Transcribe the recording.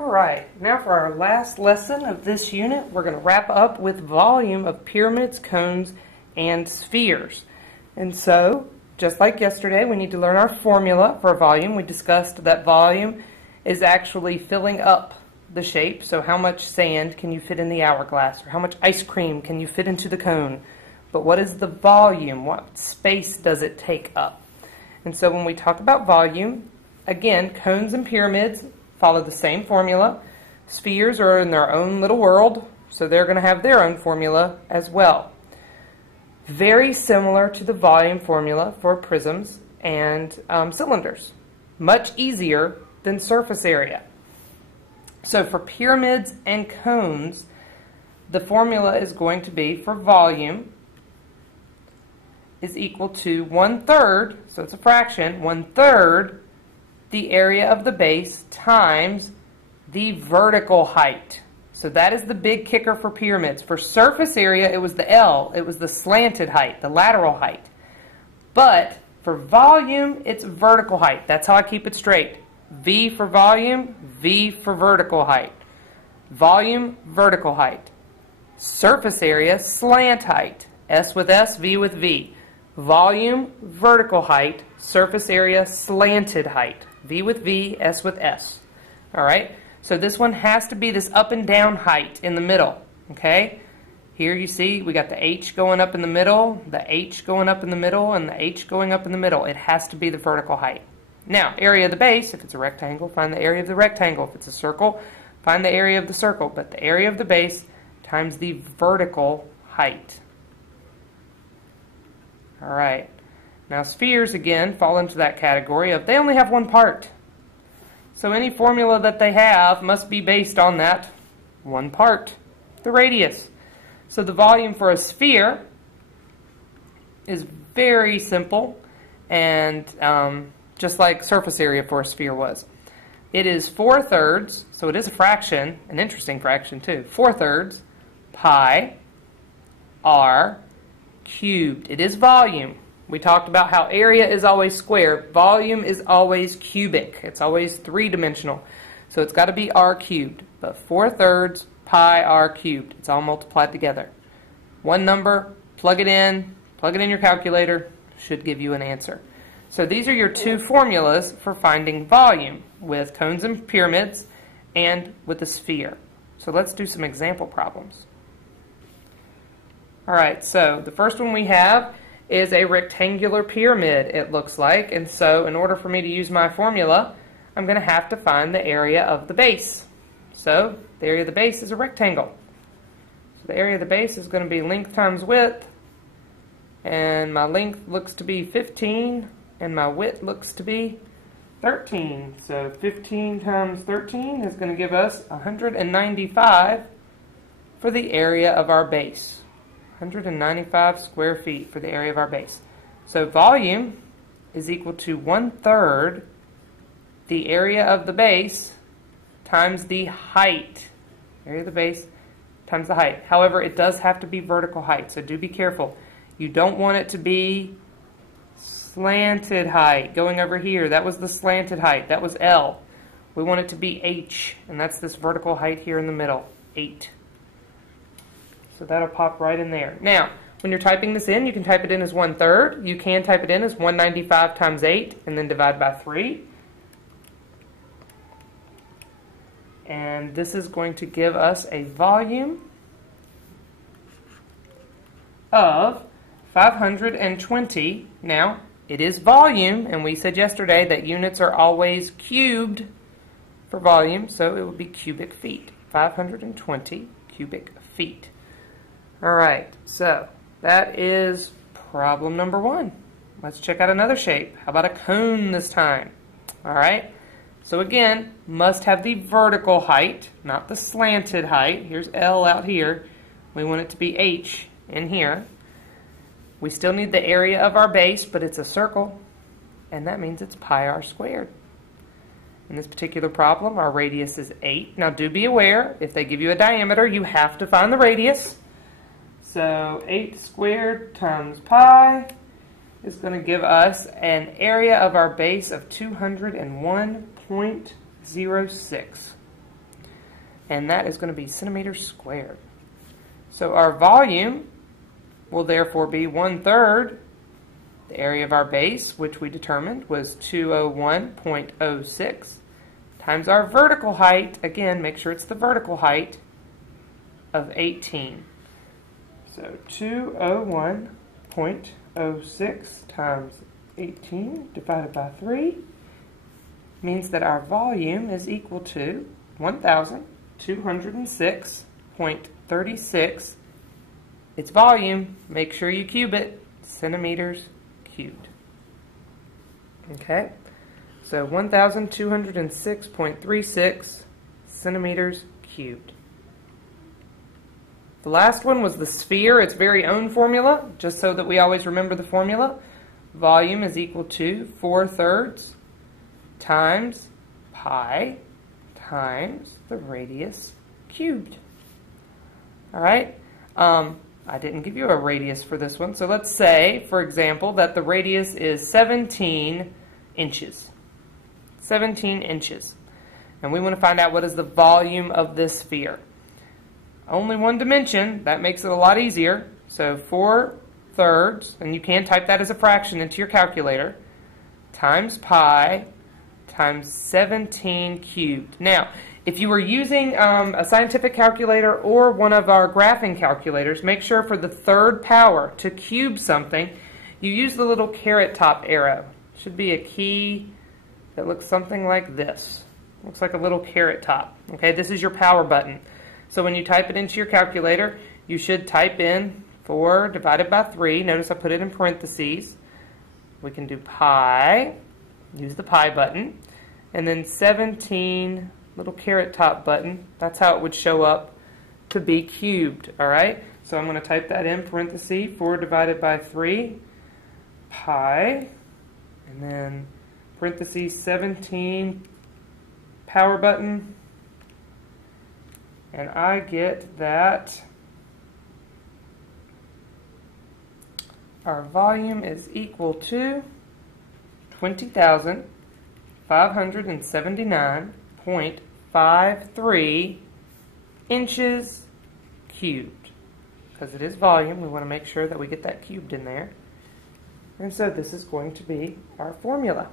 Alright, now for our last lesson of this unit, we're going to wrap up with volume of pyramids, cones, and spheres. And so, just like yesterday, we need to learn our formula for volume. We discussed that volume is actually filling up the shape. So how much sand can you fit in the hourglass? Or how much ice cream can you fit into the cone? But what is the volume? What space does it take up? And so when we talk about volume, again, cones and pyramids follow the same formula. Spheres are in their own little world, so they're going to have their own formula as well. Very similar to the volume formula for prisms and cylinders. Much easier than surface area. So for pyramids and cones, the formula is going to be for volume is equal to 1/3, so it's a fraction, 1/3 the area of the base times the vertical height. So that is the big kicker for pyramids. For surface area, it was the L. It was the slanted height, the lateral height. But for volume, it's vertical height. That's how I keep it straight. V for volume, V for vertical height. Volume, vertical height. Surface area, slant height. S with S, V with V. Volume, vertical height. Surface area, slanted height. V with V, S with S. All right? So this one has to be this up and down height in the middle. Okay? Here you see we got the H going up in the middle, the H going up in the middle, and the H going up in the middle. It has to be the vertical height. Now, area of the base, if it's a rectangle, find the area of the rectangle. If it's a circle, find the area of the circle. But the area of the base times the vertical height. All right. Now spheres, again, fall into that category of they only have one part. So any formula that they have must be based on that one part, the radius. So the volume for a sphere is very simple, and just like surface area for a sphere was. It is 4/3, so it is a fraction, an interesting fraction too, 4/3 pi r cubed. It is volume. We talked about how area is always square. Volume is always cubic. It's always three-dimensional. So it's got to be r cubed. But 4/3 pi r cubed. It's all multiplied together. One number, plug it in your calculator, should give you an answer. So these are your two formulas for finding volume with cones and pyramids and with a sphere. So let's do some example problems. Alright, so the first one we have is a rectangular pyramid, it looks like. And so in order for me to use my formula, I'm going to have to find the area of the base. So the area of the base is a rectangle. So the area of the base is going to be length times width. And my length looks to be 15. And my width looks to be 13. So 15 times 13 is going to give us 195 for the area of our base. 195 square feet for the area of our base. So volume is equal to 1/3 the area of the base times the height. Area of the base times the height. However, it does have to be vertical height, so do be careful. You don't want it to be slanted height going over here. That was the slanted height. That was L. We want it to be H, and that's this vertical height here in the middle, 8. So that'll pop right in there. Now, when you're typing this in, you can type it in as 1/3. You can type it in as 195 times 8 and then divide by 3. And this is going to give us a volume of 520. Now, it is volume, and we said yesterday that units are always cubed for volume, so it would be cubic feet. 520 cubic feet. Alright, so that is problem number 1. Let's check out another shape. How about a cone this time? Alright, so again, must have the vertical height, not the slanted height. Here's L out here. We want it to be H in here. We still need the area of our base, but it's a circle, and that means it's pi r squared. In this particular problem, our radius is 8. Now do be aware, if they give you a diameter, you have to find the radius. So 8 squared times pi is going to give us an area of our base of 201.06. and that is going to be centimeters squared. So our volume will therefore be 1/3 the area of our base, which we determined was 201.06, times our vertical height, again, make sure it's the vertical height, of 18. So 201.06 times 18 divided by 3 means that our volume is equal to 1,206.36. Its volume, make sure you cube it, centimeters cubed. Okay, so 1,206.36 centimeters cubed. The last one was the sphere, its very own formula, just so that we always remember the formula. Volume is equal to 4/3 times pi times the radius cubed. All right, I didn't give you a radius for this one, so let's say, for example, that the radius is 17 inches. 17 inches. And we want to find out what is the volume of this sphere. Only one dimension, that makes it a lot easier. So 4/3, and you can type that as a fraction into your calculator, times pi times 17 cubed. Now, if you were using a scientific calculator or one of our graphing calculators, make sure for the third power to cube something, you use the little caret top arrow. Should be a key that looks something like this. Looks like a little caret top. Okay, this is your power button. So when you type it into your calculator, you should type in 4 divided by 3. Notice I put it in parentheses. We can do pi, use the pi button, and then 17, little caret top button. That's how it would show up to be cubed, all right? So I'm going to type that in parentheses, 4 divided by 3, pi, and then parentheses 17, power button, and I get that our volume is equal to 20,579.53 inches cubed. Because it is volume, we want to make sure that we get that cubed in there. And so this is going to be our formula.